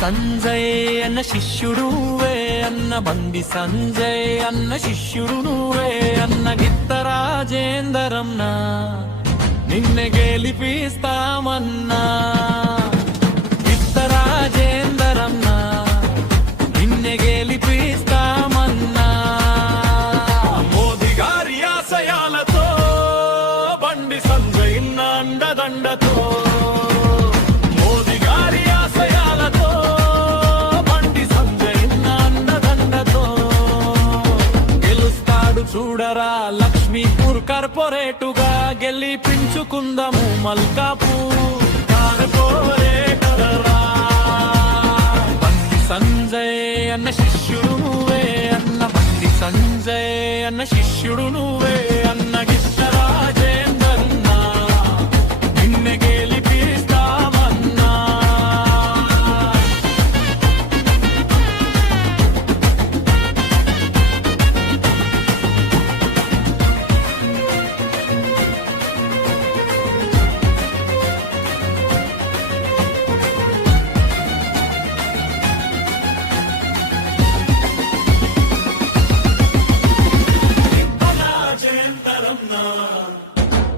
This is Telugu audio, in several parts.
సంజయ్ అన్న శిష్యుడు నువ్వే అన్న బండి సంజయ్ అన్న శిష్యుడు నువ్వే అన్న గిత్త రాజేందరన్నా నిన్నే గెలిపిస్తామన్నా గిత్త రాజేందరన్నా నిన్నే గెలిపిస్తామన్నా మోదీ గారి ఆశయాలతో బండి సంజయ్ అండదండతో చూడరా లక్ష్మీపూర్ కార్పొరేటుగా గెలిపించుకుందాము మల్కాపూర్ కార్పొరేటరా బండి సంజయ్ అన్న శిష్యుడు నువ్వే అన్న బండి సంజయ్ అన్న శిష్యుడు నువ్వే అన్న గిత్త రాజేందరన్నా నిన్నే గెలిపిస్తామన్నా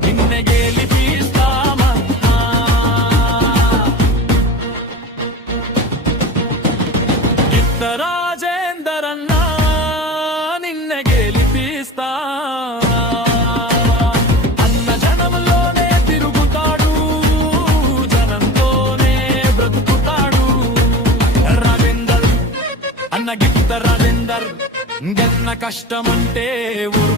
నిన్నే గెలిపిస్తామన్నా గిత్త రాజేందరన్నా నిన్నే గెలిపిస్తా అన్న జనంలోనే తిరుగుతాడు జనంతోనే బ్రతుకుతాడు రాజేందర్ అన్న గిత్త రాజేందర్ గన్న కష్టమంటే